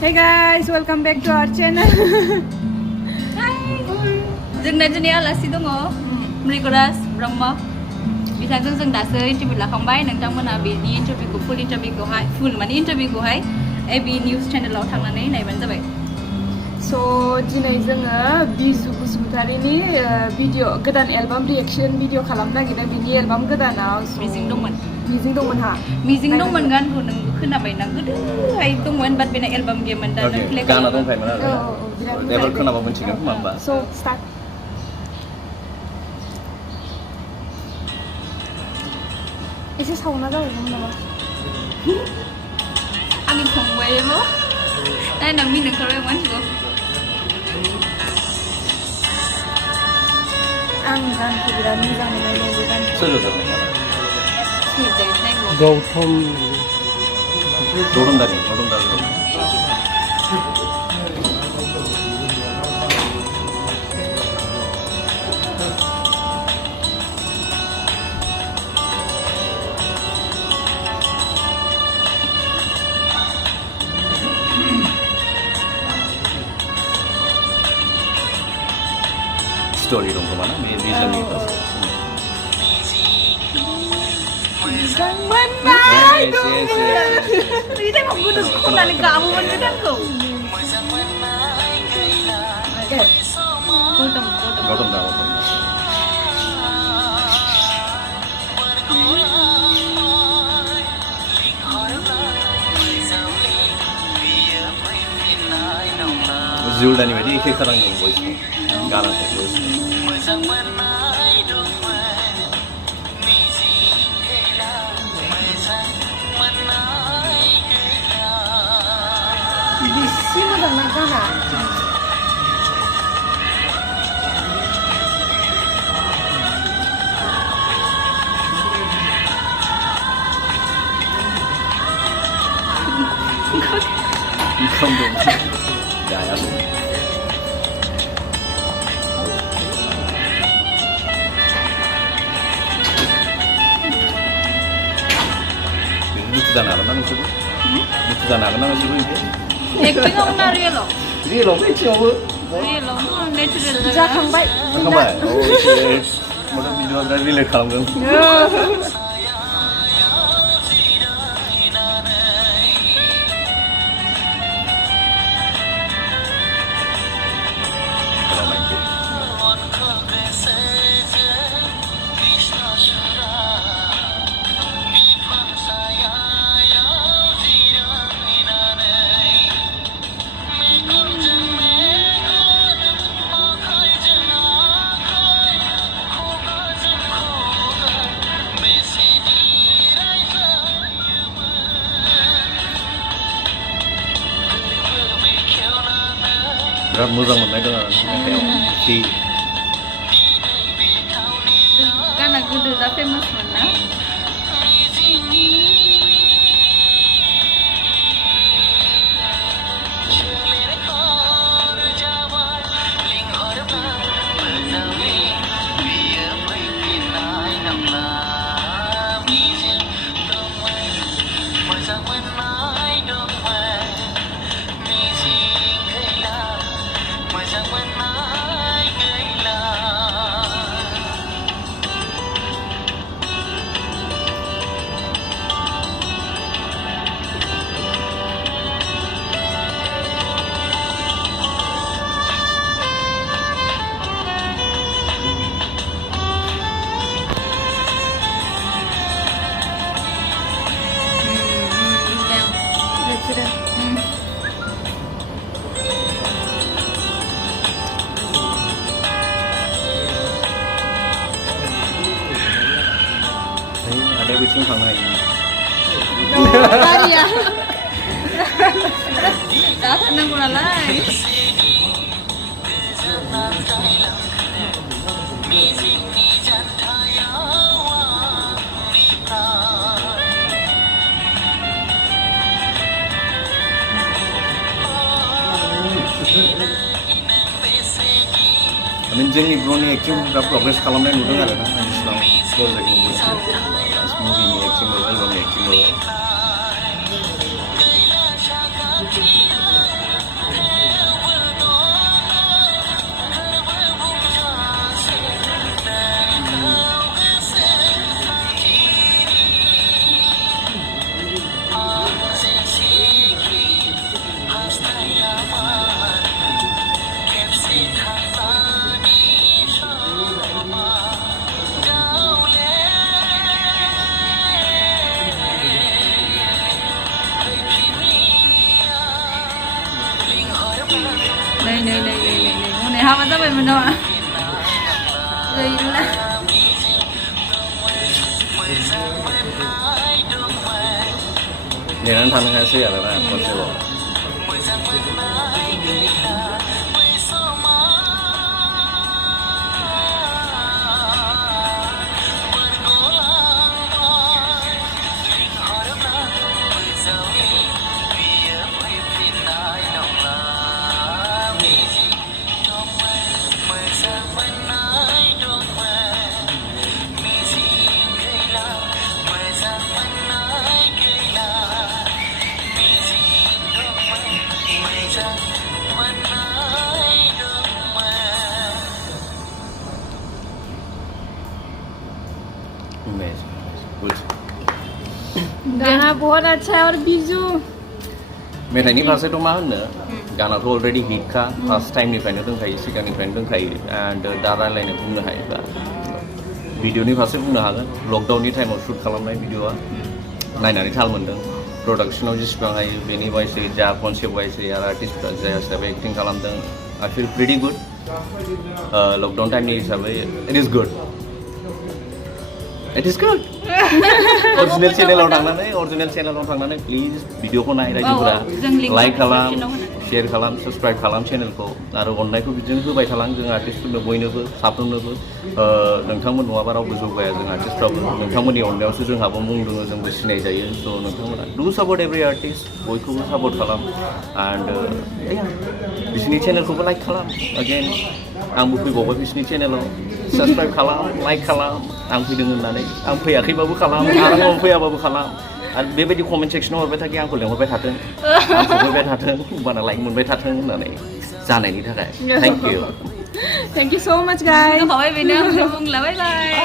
Hey guys, welcome back to our channel. जोंना दिनै आलासि दङ Mrigoraj Brahma बिथांजों जों दासो इन्टारभिउ लाखांबाय नोंथांमोना बेनि इन्टारभिउखौ फुल इन्टारभिउखौहाय एबि निउस चेनेलाव थांनानै नायबानो जाबाय So दिनै जोङो बिजु बसुमतारिनि भिडिअ गोदान एलबाम रिएक्सन भिडिअ खालामनो नागिरदों बिनि एलबाम गोदानाव मिजिं दंमोन हा मिजिं दंमोन गानखौ नों खोनाबाय ना गोदोहाय दंमोन बाट बेना एलबाम गैयामोन दा नों प्ले गाना दंखायोमोन आरो देबर खोनाबा मोनथिगोन खोमा होमबा So start एसे सावना जाबायमोन नामा आंनि फंबायबो नायना मिनिनो ओंखारबाय मानसिखौ आं गानखौ बिराद मोजां मोनो बे गानखौ सोर रोजाबनाय गौतम दरंदारि स्टोरी दं खोमा ना बे रिजननि Ini saya mau putus dari kamu beneran kau. Gautam दा जुल्दानि बायदि एखे खोनांदों भइसखौ गारांखौ भइसखौ बिसि मोजां ना गाना ओंखाम दं जायाखै दुखु जानो हागोन ना नोंसोरबो दुखु जानो हागोन ना नोंसोरबो Acting ना real? रियेलावबो एसेयावबो Real natural. जाखांबाय जाखांबाय औ एसे मडर्न भिडिअआ बिराद रिलेट खालामदों बिराद मोजां मोननाय दं आरो मेथाइआव खि गाना गोदो जा फेमास मोन ना ada बिथिं थांनो हायो गारिया दा थांनांगौ नालाय जोंनि ब्र'नि एक्टिंफ्रा प्रग्रेस खालामनाय नुदों आरो ना इसिबां प्रजेक्ट नुबोदों मुभिनि एक्टिंबो एलबामनि एक्टिंबो Này hama जाबाय मोन नामा गैला नेनानै थानो हायासै आरोना खनसेल' गाना बहुत अच्छा है और बिजु मेथाइनि फारसेथ' मा होननो गानाथ' अलरेडि हिटखा फार्स्ट टाइमनिफ्रायनो दंखायो सिगांनिफ्रायनो दंखायो एन्ड दा रायलायनो बुंनो हायोबा भिडिअनि फारसे बुंनो हागोन लकडाउननि टाइमाव शुट खालामनाय भिडिअआ नायनानै थाल मोन्दों प्रडाक्सनाव जेसेबां हायो बेनि वाइसै जा कनसेप्ट वाइसै आरो आर्टिस्टफ्रा जाय हिसाबै एक्टिं खालामदों I feel pretty good lockdown टाइमनि हिसाबै इट इज गुड अरिजिनेल चेनेलाव थांनानै प्लिज भिडिअखौ नाय रायजोफोरा लाइक खालाम शेयार खालाम साबस्क्राइब खालाम चेनेलखौ आरो अननायखौ बिदिनो होबाय थालां जों आर्टिस्टफोरनो बयनोबो साफ्रोमनोबो नोंथांमोन नङाबा रावबो जौगाया जों आर्टिस्टफ्राबो नोंथांमोननि अननायावसो जोंहाबो मुं दङ जोंबो सिनाय जायो स' नोंथांमोना डु सापर्ट एभ्रि आर्टिस्ट बयखौबो सापर्ट खालाम एन्ड बिसोरनि चेनेलखौबो लाइक खालाम अगेन आंबो फैबावबाय बिसोरनि चेनेलाव साबस्क्राइब खालाम लाइक खालाम आं फैदों होननानै आं फैयाखैबाबो खालाम आरो आं फैयाबाबो खालाम आरो बेबायदि कमेन्ट सेक्सनाव हरबाय थाखि आंखौ लेंहरबाय थाथों आं सफैबाय थाथों होमबाना लाइक मोनबाय थाथों होननानै जानायनि थाखाय thank you so much guys Bye bye.